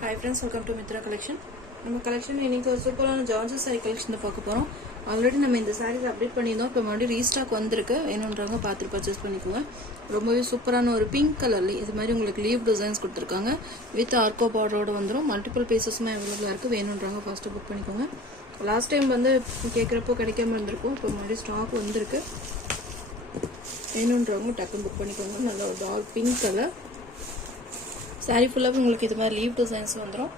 Hi friends, welcome to Mitra collection. நம்ம collection இன்னைக்கு ஒரு சூப்பரான ஜார்ஜஸ் saree collection பார்க்க போறோம். ஆல்ரெடி நம்ம இந்த sarees அப்டேட் பண்ணியிருந்தோம். இப்போ மறுபடியும் ரீஸ்டாக் வந்திருக்கு. வேணும்ன்றவங்க பார்த்து பர்ச்சேஸ் பண்ணிக்கோங்க. ரொம்பவே சூப்பரான ஒரு பிங்க் கலர்ல இது மாதிரி உங்களுக்கு லீவ் டிசைன்ஸ் கொடுத்திருக்காங்க. வித் ஆர்கோ பார்டரோட வந்துரும். மல்டிபிள் பீசஸுமே அவைலபிளா இருக்கு. வேணும்ன்றவங்க ஃபர்ஸ்ட் புக் பண்ணிக்கோங்க. லாஸ்ட் டைம் வந்து கேக்குறப்போ கிடைக்காம இருந்திருக்கும். இப்போ மறுபடியும் ஸ்டாக் வந்திருக்கு. வேணும்ன்றவங்க டக்குன்னு புக் பண்ணிக்கோங்க. நல்ல ஒரு டார்க் பிங்க் கலர். saree ஃபுல்லாக உங்களுக்கு இது மாதிரி லீவ் டிசைன்ஸ் வந்துடும்.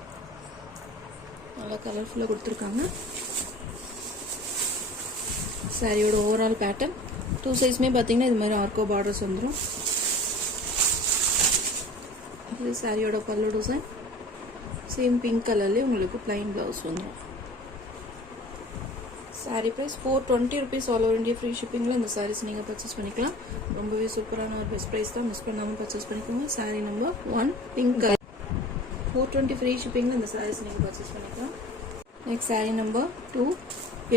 நல்லா கலர்ஃபுல்லாக கொடுத்துருக்காங்க. சாரியோட ஓவரால் பேட்டர்ன் 2 சைஸ்மே பார்த்தீங்கன்னா இது மாதிரி ஆர்கோ பார்டர்ஸ் வந்துடும். இது சாரியோட பல்லு டிசைன். சேம் பிங்க் கலர்லேயே உங்களுக்கு பிளைன் ப்ளவுஸ் வந்துடும். Sari price 420 rupees all over India free ஷிப்பிங்கில் இந்த சாரீஸ் நீங்கள் பர்ச்சேஸ் பண்ணிக்கலாம். ரொம்பவே சூப்பரான ஒரு பெஸ்ட் ப்ரைஸ் தான். மிஸ் பண்ணாமல் பர்ச்சேஸ் பண்ணிக்கோங்க. Sari number 1 pink colour 420 free ஷிப்பிங்கில் இந்த சாரீஸ் நீங்கள் பர்ச்சேஸ் பண்ணிக்கலாம். Next sari number 2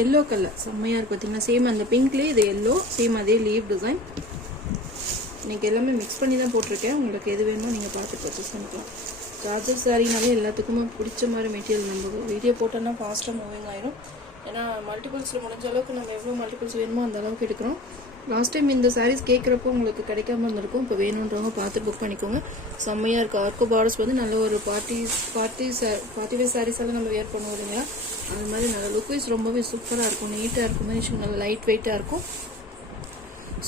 yellow colour செம்மையாக இருக்குது பார்த்தீங்கன்னா. சேம் அந்த பிங்க்லேயே இது எல்லோ, சேம் அதே லீவ் டிசைன். இன்னைக்கு எல்லாமே மிக்ஸ் பண்ணி தான் போட்டிருக்கேன். உங்களுக்கு எது வேணுமோ நீங்கள் பார்த்து பர்ச்சேஸ் பண்ணிக்கலாம். ஜார்ஜஸ் சாரீனாலே எல்லாத்துக்குமே பிடிச்ச மாதிரி மெட்டீரியல். நம்ம வீடியோ போட்டோன்னா ஃபாஸ்ட்டாக மூவிங் ஆயிடும். ஏன்னா மல்டிபிள்ஸில் முடிஞ்ச அளவுக்கு நம்ம எவ்வளோ மல்டிபிள்ஸ் வேணுமோ அந்த அளவுக்கு எடுக்கிறோம். லாஸ்ட் டைம் இந்த சாரீஸ் கேட்குறப்போ உங்களுக்கு கிடைக்காம இருந்திருக்கும். இப்போ வேணுன்றவங்க பார்த்து புக் பண்ணிக்கோங்க. செம்மையாக இருக்குது. ஆர்கோ பார்டர்ஸ் வந்து நல்ல ஒரு பார்ட்டி வேர் சாரீஸ் எல்லாம் நம்ம வேர் பண்ணுவோம் இல்லைங்களா, அது மாதிரி நல்ல லுக் வைஸ் ரொம்பவே சூப்பராக இருக்கும். நீட்டாக இருக்கும். மேஷன் நல்ல லைட் வெயிட்டாக இருக்கும்.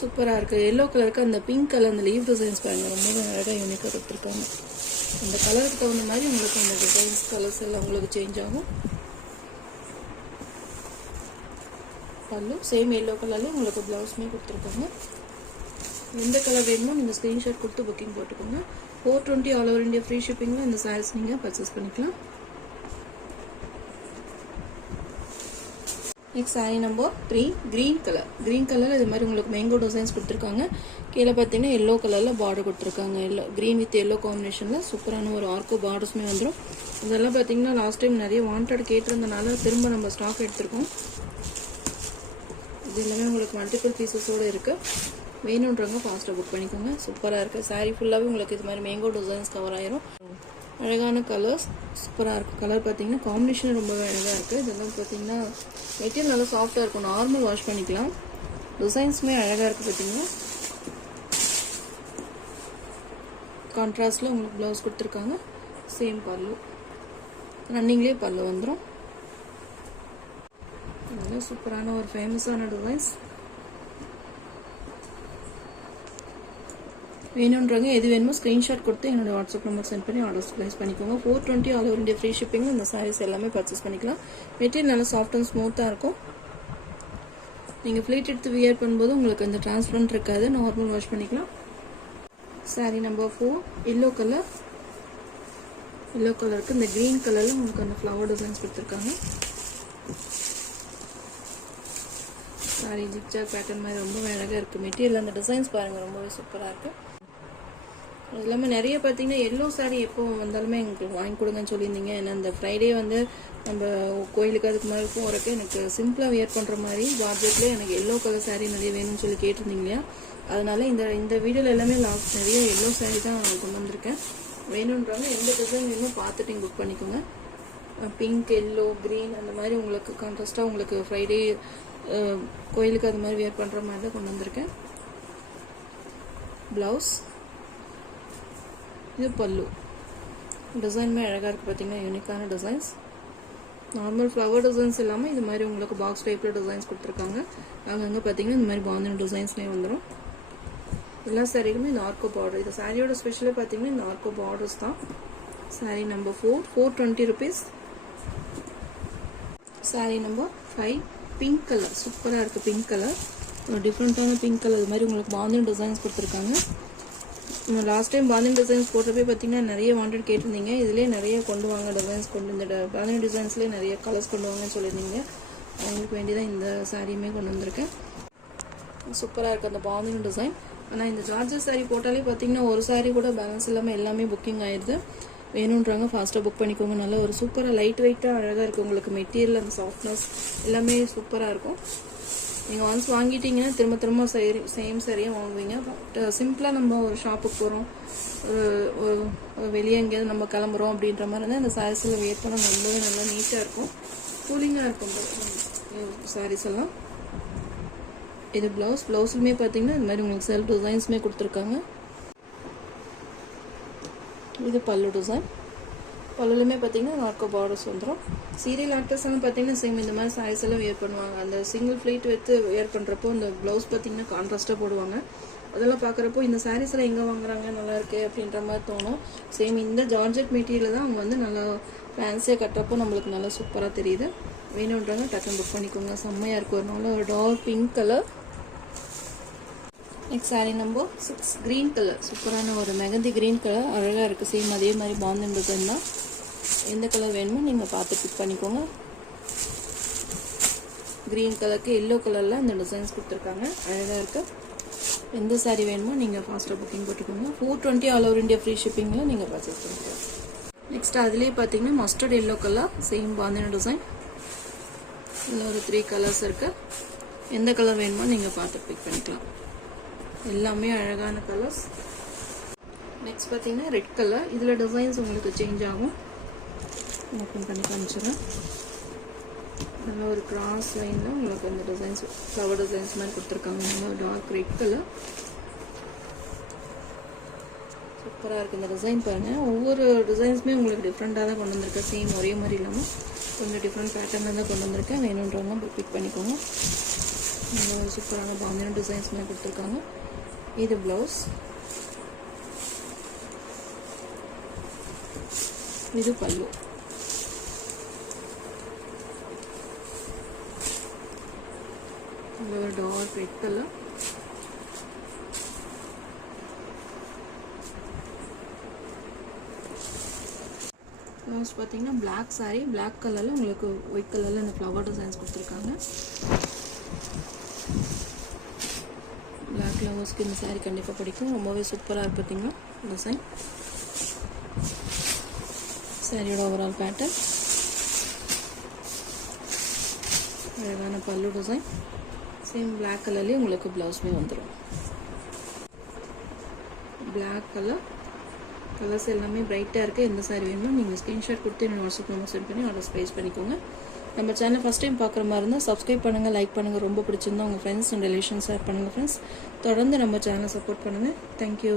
சூப்பராக இருக்குது. எல்லோ கலருக்கு அந்த பிங்க் கலர் அந்த லீவ் டிசைன்ஸ் பாருங்கள், ரொம்பவே அழகாக யூனிக்காக கொடுத்துருக்காங்க. அந்த கலருக்கு தகுந்த மாதிரி உங்களுக்கு அந்த டிசைன்ஸ் கலர்ஸ் எல்லாம் உங்களுக்கு சேஞ்ச் ஆகும். பல்லு சேம் எல்லோ கலர்லேயே உங்களுக்கு ப்ளவுஸுமே கொடுத்துருக்காங்க. எந்த கலர் வேணுமோ நீங்கள் ஸ்க்ரீன்ஷாட் கொடுத்து புக்கிங் போட்டுக்கோங்க. 420 ஆல் ஓவர் இந்தியா ஃப்ரீ ஷிப்பிங்கில் இந்த சாரீஸ் நீங்கள் பர்ச்சேஸ் பண்ணிக்கலாம். Next sari number 3 green colour. Green கலரில் இது மாதிரி உங்களுக்கு மேங்கோ டிசைன்ஸ் கொடுத்துருக்காங்க. கீழே பார்த்தீங்கன்னா எல்லோ கலரில் பார்டர் கொடுத்துருக்காங்க. எல்லோ க்ரீன் வித் எல்லோ காம்பினேஷனில் சூப்பரான ஒரு ஆர்கோ பார்டர்ஸுமே வந்துடும். இதெல்லாம் பார்த்தீங்கன்னா லாஸ்ட் டைம் நிறைய வாண்டட் கேட்டிருந்தனால திரும்ப நம்ம ஸ்டாக் எடுத்திருக்கோம். இது எல்லாமே உங்களுக்கு மல்டிபிள் பீசஸோடு இருக்குது. வேணுன்றவங்க ஃபாஸ்ட்டாக புக் பண்ணிக்கோங்க. சூப்பராக இருக்குது. சாரீ ஃபுல்லாகவே உங்களுக்கு இது மாதிரி மேங்கோ டிசைன்ஸ் கவர் ஆயிரும். அழகான கலர்ஸ் சூப்பராக இருக்குது. கலர் பார்த்தீங்கன்னா காம்பினேஷன் ரொம்பவே அழகாக இருக்குது. இதெல்லாம் பார்த்தீங்கன்னா மெட்டீரியல் நல்லா சாஃப்டாக இருக்கும். நார்மல் வாஷ் பண்ணிக்கலாம். டிசைன்ஸுமே அழகாக இருக்குது. பார்த்தீங்கன்னா கான்ட்ராஸ்டில் உங்களுக்கு ப்ளவுஸ் கொடுத்துருக்காங்க. சேம் பல்லு ரன்னிங்லேயே பல்லு வந்துடும். நல்ல சூப்பரான ஒரு ஃபேமஸான டிசைன்ஸ். வேணுன்றவங்க எது வேணுமோ ஸ்க்ரீன்ஷாட் கொடுத்து என்னோட வாட்ஸ்அப் நம்பர் சென்ட் பண்ணி ஆர்டர்ஸ் ப்ளேஸ் பண்ணிக்கோங்க. 420 all over India free shipping இந்த சாரீஸ் எல்லாமே பர்ச்சேஸ் பண்ணிக்கலாம். மெட்டீரியல் நல்லா சாஃப்ட் அண்ட் ஸ்மூத்தாக இருக்கும். நீங்கள் ஃப்ளீட் எடுத்து வியர் பண்ணும்போது உங்களுக்கு அந்த டிரான்ஸ்பரண்ட் இருக்காது. நார்மல் வாஷ் பண்ணிக்கலாம். Sari number 4 yellow colour. Yellow கலருக்கு இந்த க்ரீன் கலரில் உங்களுக்கு அந்த ஃப்ளவர் டிசைன்ஸ் கொடுத்துருக்காங்க. சாரி ஜிக்ஜாக் பேட்டர்ன் மாதிரி ரொம்ப அழகாக இருக்குது. மெட்டீரியல் அந்த டிசைன்ஸ் பாருங்கள், ரொம்பவே சூப்பராக இருக்குது. அது இல்லாமல் நிறைய பார்த்தீங்கன்னா எல்லோ சாரீ எப்போ வந்தாலுமே எங்களுக்கு வாங்கி கொடுங்கன்னு சொல்லியிருந்தீங்க. ஏன்னா இந்த ஃப்ரைடே வந்து நம்ம கோயிலுக்கு அதுக்கு மாதிரி போகிறக்கு எனக்கு சிம்பிளாக வியர் பண்ணுற மாதிரி ஜார்ஜெட்லேயே எனக்கு எல்லோ கலர் சாரீ நிறைய வேணும்னு சொல்லி கேட்டிருந்தீங்க இல்லையா, அதனால இந்த வீடியோவில் எல்லாமே லாஸ்ட் நிறைய எல்லோ சாரீ தான் கொண்டு வந்திருக்கேன். வேணுன்றவங்க எந்த டிசைன் வேணுமோ பார்த்துட்டு நீங்கள் புக் பண்ணிக்கோங்க. பிங்க், எல்லோ, க்ரீன் அந்த மாதிரி உங்களுக்கு கான்ட்ராஸ்டாக உங்களுக்கு ஃப்ரைடே கோயிலுக்கு அது மாதிரி வியர் பண்ணுற மாதிரி தான் கொண்டு வந்திருக்கேன். ப்ளவுஸ், இது பல்லு. டிசைனுமே அழகாக இருக்குது. பார்த்தீங்கன்னா யூனிக்கான டிசைன்ஸ். நார்மல் ஃப்ளவர் டிசைன்ஸ் இல்லாமல் இது மாதிரி உங்களுக்கு பாக்ஸ் டைப்பில் டிசைன்ஸ் கொடுத்துருக்காங்க. அங்கங்கே பார்த்தீங்கன்னா இந்த மாதிரி பாந்தின டிசைன்ஸ்லேயே வந்துடும். எல்லா சாரிக்குமே இந்த ஆர்கோ பார்டர். இது சாரியோட ஸ்பெஷலாக பார்த்தீங்கன்னா இந்த ஆர்கோ பார்டர்ஸ் தான். Sari number 4 420 rupees. Sari number 5 pink colour. சூப்பராக இருக்குது. பிங்க் கலர் ஒரு டிஃப்ரெண்ட்டான பிங்க் கலர். இது மாதிரி உங்களுக்கு பாந்தின் டிசைன்ஸ் கொடுத்துருக்காங்க. லாஸ்ட் டைம் பாந்தின் டிசைன்ஸ் போட்டப்பே பார்த்தீங்கன்னா நிறைய வாண்டட் கேட்டிருந்தீங்க. இதுலேயே நிறைய கொண்டு வாங்க டிசைன்ஸ் இந்த பாந்தின் டிசைன்ஸ்லேயே நிறைய கலர்ஸ் கொண்டு வாங்கன்னு சொல்லியிருந்தீங்க. அவங்களுக்கு வேண்டிதான் இந்த சாரியுமே கொண்டு வந்திருக்கேன். சூப்பராக இருக்குது அந்த பாந்தின் டிசைன். ஆனால் இந்த ஜார்ஜஸ் சாரீ போட்டாலே பார்த்தீங்கன்னா ஒரு சாரீ கூட பேலன்ஸ் இல்லாமல் எல்லாமே புக்கிங் ஆயிடுது. வேணுன்றவங்க ஃபாஸ்ட்டாக புக் பண்ணிக்கோங்க. நல்ல ஒரு சூப்பராக லைட் வெயிட்டாக அழகாக இருக்குது. உங்களுக்கு மெட்டீரியல் அந்த சாஃப்ட்னஸ் எல்லாமே சூப்பராக இருக்கும். நீங்கள் ஒன்ஸ் வாங்கிட்டீங்கன்னா திரும்ப திரும்ப சேம் சரியாக வாங்குவீங்க. பட் சிம்பிளாக நம்ம ஒரு ஷாப்புக்கு போகிறோம், வெளியே எங்கேயாவது நம்ம கிளம்புறோம் அப்படின்ற மாதிரி இருந்தால் இந்த சாரீஸில் வியர் பண்ண நல்லா நீட்டாக இருக்கும், கூலிங்காக இருக்கும் சாரீஸ் எல்லாம். இது ப்ளவுஸுமே பார்த்தீங்கன்னா இந்த மாதிரி உங்களுக்கு செல்ஃப் டிசைன்ஸுமே கொடுத்துருக்காங்க. இது பல்லு டிசைன், பல்லுலுமே பார்த்தீங்கன்னா நார்கோ பார்டர்ஸ் வந்துடும். சீரியல் ஆக்டர்ஸ் எல்லாம் பார்த்தீங்கன்னா சேம் இந்த மாதிரி சாரீஸ் எல்லாம் வியர் பண்ணுவாங்க. அந்த சிங்கிள் ஃப்ளீட் வைத்து வியர் பண்ணுறப்போ இந்த ப்ளவுஸ் பார்த்தீங்கன்னா கான்ட்ராஸ்ட்டாக போடுவாங்க. அதெல்லாம் பார்க்குறப்போ இந்த சாரீஸ் எல்லாம் எங்கே வாங்குறாங்க, நல்லா இருக்கு அப்படின்ற மாதிரி தோணும். சேம் இந்த ஜார்ஜெட் மெட்டீரியல் தான் அவங்க வந்து நல்லா ஃபேன்சியாக கட்டுறப்போ நம்மளுக்கு நல்லா சூப்பராக தெரியுது. வேணுன்றவங்க டக்குன்னு புக் பண்ணிக்கோங்க, செம்மையாக இருக்கும். ஒரு நல்ல ஒரு dark pink colour. Next sari number 6 green colour, சூப்பரான ஒரு மெகந்தி க்ரீன் கலர், அழகாக இருக்குது. சேம் அதே மாதிரி பாந்தன் டிசைன் தான். எந்த கலர் வேணுமோ நீங்கள் பார்த்து பிக் பண்ணிக்கோங்க. க்ரீன் கலருக்கு எல்லோ கலரில் இந்த டிசைன்ஸ் கொடுத்துருக்காங்க, அழகாக இருக்குது. எந்த சாரீ வேணுமோ நீங்கள் ஃபாஸ்ட்டாக புக்கிங் போட்டுக்கோங்க. 420 ஆல் ஓவர் இந்தியா ஃப்ரீ ஷிப்பிங்கில் நீங்கள் பர்ச்சேஸ் பண்ணிக்கலாம். நெக்ஸ்ட் அதுலேயே பார்த்தீங்கன்னா மஸ்டர்ட் எல்லோ கலர், சேம் பாந்தன் டிசைன். இதில் ஒரு 3 கலர்ஸ் இருக்குது. எந்த கலர் வேணுமோ நீங்கள் பார்த்து பிக் பண்ணிக்கலாம், எல்லாமே அழகான கலர்ஸ். நெக்ஸ்ட் பார்த்தீங்கன்னா ரெட் கலர், இதில் டிசைன்ஸ் உங்களுக்கு சேஞ்ச் ஆகும். ஓப்பன் பண்ணி காமிச்சிடுறேன். நல்லா ஒரு கிராஸ் லைனில் உங்களுக்கு அந்த டிசைன்ஸ் ஃப்ளவர் டிசைன்ஸ் மாதிரி கொடுத்துருக்காங்க. நல்லா டார்க் ரெட் கலர், சூப்பராக இருக்குது இந்த டிசைன். பாருங்கள், ஒவ்வொரு டிசைன்ஸுமே உங்களுக்கு டிஃப்ரெண்ட்டாக தான் கொண்டு வந்திருக்கேன். சேம் ஒரே மாதிரி இல்லாமல் கொஞ்சம் டிஃப்ரெண்ட் பேட்டர்னில் தான் கொண்டு வந்திருக்கேன். வேணுன்றவங்க பிக் பண்ணிக்கோங்க. நல்லா சூப்பரான பாந்தியான டிசைன்ஸ் மாதிரி கொடுத்துருக்காங்க. இது ப்ளவுஸ், இது பல்லு. ஒரு டார்க் ரெட் கலர், ப்ளவுஸ் பார்த்தீங்கன்னா பிளாக் சாரீ, பிளாக் கலரில் உங்களுக்கு ஒயிட் கலரில் இந்த ஃப்ளவர் டிசைன்ஸ் கொடுத்துருக்காங்க. பிளாக் லவர்ஸ்க்கு இந்த சாரீ கண்டிப்பாக பிடிக்கும், ரொம்பவே சூப்பராக இருக்கு. பார்த்தீங்கன்னா டிசைன், சாரியோட ஓவரால் பேட்டர்ன், அழகான பல்லு டிசைன். சேம் பிளாக் கலர்லேயே உங்களுக்கு ப்ளவுஸுமே வந்துடும். பிளாக் கலர்ஸ் எல்லாமே பிரைட்டாக இருக்குது. எந்த சாரீ வேணுமோ நீங்கள் ஸ்க்ரீன்ஷாட் கொடுத்து என்னோட வாட்ஸ்அப் நம்பர் சென்ட் பண்ணி ஆர்டர் ப்ளேஸ் பண்ணிக்கோங்க. நம்ம சேனல் ஃபஸ்ட் டைம் பார்க்குற மாதிரி இருந்தால் சப்ஸ்கிரைப் பண்ணுங்கள், லைக் பண்ணுங்கள். ரொம்ப பிடிச்சிருந்தா உங்கள் ஃப்ரெண்ட்ஸ் அண்ட் ரிலேஷன்ஸ் ஷேர் பண்ணுங்கள். ஃப்ரெண்ட்ஸ் தொடர்ந்து நம்ம சேனலை சப்போர்ட் பண்ணுங்கள். தேங்க்யூ.